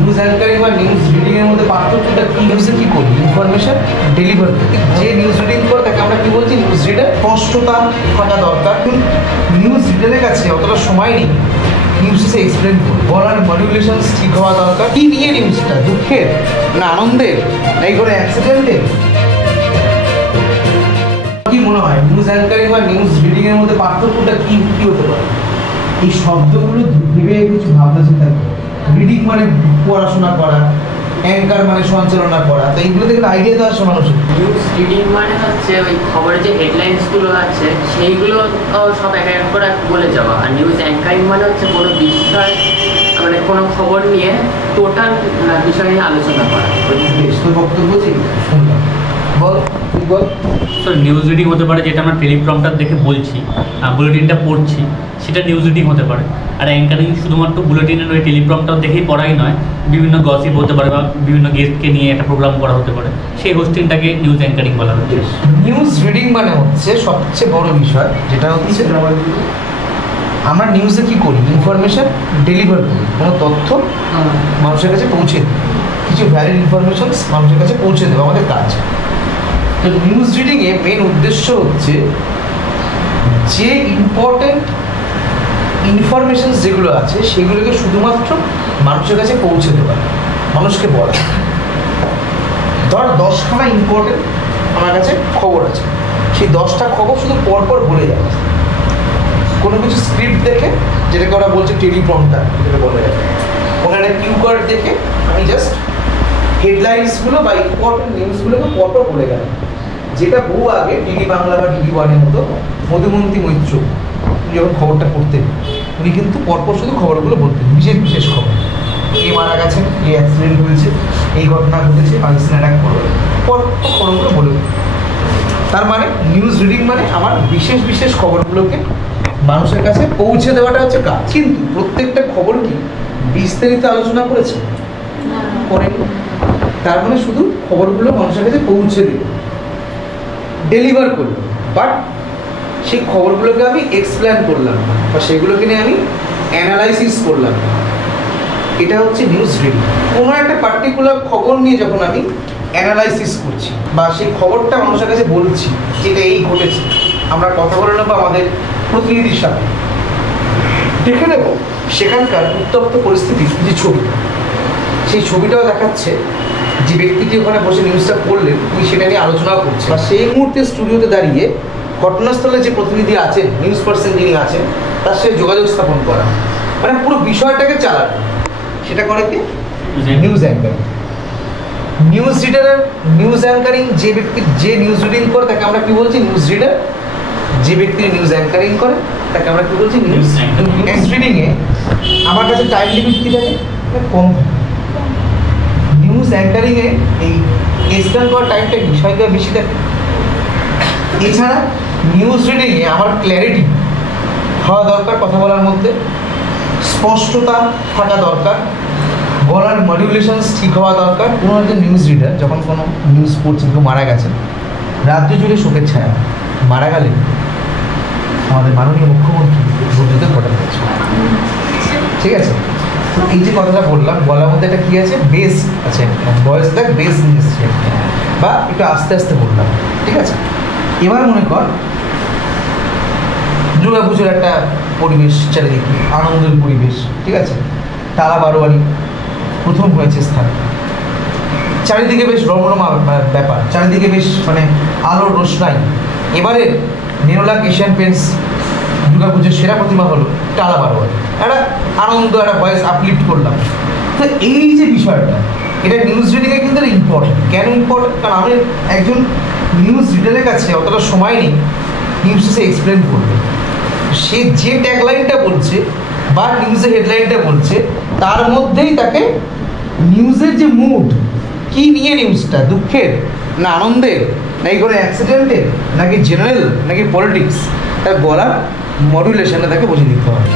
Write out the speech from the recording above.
News anchoring বা news reading এর মধ্যে পার্থক্যটা কি? নিউজে কি করি? ইনফরমেশন ডেলিভার করি। যে নিউজ রিডিং করে তাকে আমরা কি বলছি? News reader. স্পষ্টতা থাকা দরকার। নিউজ রিডারের কাছে অতটা সময় নেই নিউজে এক্সপ্লেন করবো, বলার মডুলেশনস ঠিক হওয়া দরকার। কি নিয়ে নিউজটা? দুঃখের না আনন্দের, না এই কোনো অ্যাক্সিডেন্টের? কি মনে হয় নিউজ অ্যাঙ্কারিং বা নিউজ রিডিং এর মধ্যে পার্থক্যটা কি কি হতে পারে? এই শব্দগুলো ভেবে কিছু ভাবনা চিন্তা করো। রিডিং মানে পড়াশোনা করা, অ্যাঙ্কার মানে সঞ্চালনা করা, তো এইগুলো থেকে আইডিয়া তো আসে মানুষের। নিউজ রিডিং মানে হচ্ছে ওই খবরের যে হেডলাইন্সগুলো আছে সেইগুলো সব এক এক করে বলে যাওয়া, আর নিউজ অ্যাঙ্কারিং মানে হচ্ছে কোনো বিষয় মানে কোনো খবর নিয়ে টোটাল বিষয় নিয়ে আলোচনা করা। বেশ, তোর বক্তব্য ঠিক শুনলাম, বল তুই বল। তো নিউজ রিডিং হতে পারে যেটা আমরা টেলিপ্রম্পটার দেখে বলছি, বুলেটিনটা পড়ছি, সেটা নিউজ রিডিং হতে পারে। আর অ্যাঙ্কারিং শুধুমাত্র বুলেটিনের ওই টেলিপ্রম্পটার দেখেই পড়াই নয়, বিভিন্ন গসিপ হতে পারে বা বিভিন্ন গেস্টকে নিয়ে একটা প্রোগ্রাম করা হতে পারে, সেই হোস্টিংটাকে নিউজ অ্যাঙ্কারিং বলা হচ্ছে। নিউজ রিডিং মানে হচ্ছে সবচেয়ে বড় বিষয়, যেটা হচ্ছে আমরা নিউজে কি করি? ইনফরমেশন ডেলিভার করি, কোনো তথ্য মানুষের কাছে পৌঁছে দিই, কিছু ভ্যালিড ইনফরমেশনস মানুষের কাছে পৌঁছে দেবো, আমাদের কাজ। তো নিউজ রিডিংয়ে মেন উদ্দেশ্য হচ্ছে যে ইম্পর্টেন্ট ইনফরমেশনস যেগুলো আছে সেগুলোকে শুধুমাত্র মানুষের কাছে পৌঁছে দেওয়া, মানুষকে বলা। ধর 10খানা ইম্পর্টেন্ট আমার কাছে খবর আছে, সেই 10টা খবর শুধু পরপর বলে যাবে, কোনো কিছু স্ক্রিপ্ট দেখে, যেটাকে ওরা বলছে টেলিপ্রম্পটার, যেটা বলা যায়, কোনো একটা কিউ কার্ড দেখে আমি জাস্ট হেডলাইন্সগুলো বা ইম্পর্টেন্ট নিউজগুলোকে পরপর বলে গেলাম। যেটা বহু আগে ডিডি বাংলা বা ডিডি ওয়ানের মতো মধুমন্তী মৈত্র যখন খবরটা পড়তেন, উনি কিন্তু পরপর শুধু খবরগুলো বলতেন, বিশেষ বিশেষ খবর, কে মারা গেছেন, এই অ্যাক্সিডেন্ট হয়েছে, এই ঘটনা ঘটেছে, পাকিস্তান অ্যাটাক করবে, পরপর খবরগুলো বলে। তার মানে নিউজ রিডিং মানে আমার বিশেষ বিশেষ খবরগুলোকে মানুষের কাছে পৌঁছে দেওয়াটা হচ্ছে কাজ। কিন্তু প্রত্যেকটা খবর কি বিস্তারিত আলোচনা করেছে? করেনি। তার মানে শুধু খবরগুলো মানুষের কাছে পৌঁছে দিল, ডেলিভার করলো, বাট সেই খবরগুলোকে আমি এক্সপ্লেন করলাম বা সেগুলোকে নিয়ে আমি অ্যানালাইসিস করলাম, এটা হচ্ছে নিউজ রিডিং। কোনো একটা পার্টিকুলার খবর নিয়ে যখন আমি অ্যানালাইসিস করছি বা সেই খবরটা মানুষের কাছে বলছি, যেটা এই ঘটেছে, আমরা কথা বলে নেবো আমাদের প্রতিনিধির সাথে, দেখে নেব সেখানকার উত্তপ্ত পরিস্থিতির যে ছবি, সেই ছবিটাও দেখাচ্ছে যে ব্যক্তিটি ওখানে বসে নিউজটা পড়লেন তিনি সেটা নিয়ে আলোচনাও করছে, বা সেই মুহূর্তে স্টুডিওতে দাঁড়িয়ে ঘটনাস্থলে যে প্রতিনিধি আছেন, নিউজ পার্সন যিনি আছেন, তার সাথে যোগাযোগ স্থাপন করা, মানে পুরো বিষয়টাকে চালানো, সেটা করে কি নিউজ অ্যাঙ্কারিং। নিউজ রিডারের নিউজ অ্যাঙ্কারিং যে ব্যক্তি যে নিউজ রিডিং করে তাকে আমরা কি বলছি? News reader. যে ব্যক্তি নিউজ অ্যাঙ্কারিং করে তাকে আমরা কি বলছি? নিউজ রিডিংয়ে আমার কাছে টাইম লিমিট কী থাকে? কম। নিউজ অ্যাঙ্কারিংয়ে এই এক্সপ্লেন করার টাইমটা বিষয়টা বেশি থাকে। এছাড়া নিউজ রিডিংয়ে আমার ক্ল্যারিটি হওয়া দরকার, কথা বলার মধ্যে স্পষ্টতা থাকা দরকার, বলার মডুলেশনস ঠিক হওয়া দরকার। কোনো একজন নিউজ রিডার যখন কোনো নিউজ পড়ছে, কেউ মারা গেছেন, রাজ্য জুড়ে শোকের ছায়া, মারা গেলেন আমাদের মাননীয় মুখ্যমন্ত্রী গুজরাটে ঘটনা হয়েছে, ঠিক আছে? তো এই যে কথাটা বললাম, বলার মধ্যে একটা কী আছে? বেস আছে, ভয়েস দেখ বেস নিয়ে বা একটু আস্তে আস্তে বললাম, ঠিক আছে? এবার মনে কর দুর্গা পুজোর একটা পরিবেশ, চারিদিকে আনন্দের পরিবেশ, ঠিক আছে? তারা বারোয়ারি প্রথম হয়েছে স্থান, চারিদিকে বেশ রমরমা ব্যাপার, চারিদিকে বেশ মানে আলোর রোশনাই। এবারে নেরোলাক এশিয়ান পেন্টস দুর্গাপুজোর সেরা প্রতিমা হলো টালা বারোয়ারি, একটা আনন্দ, একটা ভয়েস আপলিফ্ট করলাম। তো এই যে বিষয়টা, এটা নিউজ রিডিংয়ে কিন্তু ইম্পর্টেন্ট। কেন ইম্পর্টেন্ট? কারণ আমি একজন নিউজ রিডারের কাছে অতটা সময় নেই নিউজটা সে এক্সপ্লেন করবে। সে যে ট্যাগলাইনটা বলছে বা নিউজের হেডলাইনটা বলছে, তার মধ্যেই তাকে নিউজের যে মুড, কি নিয়ে নিউজটা, দুঃখের না আনন্দের, নাকি কোনো অ্যাক্সিডেন্টের, নাকি জেনারেল, নাকি পলিটিক্স, তার গলার মডুলেশনে তাকে বুঝিয়ে দিতে হবে।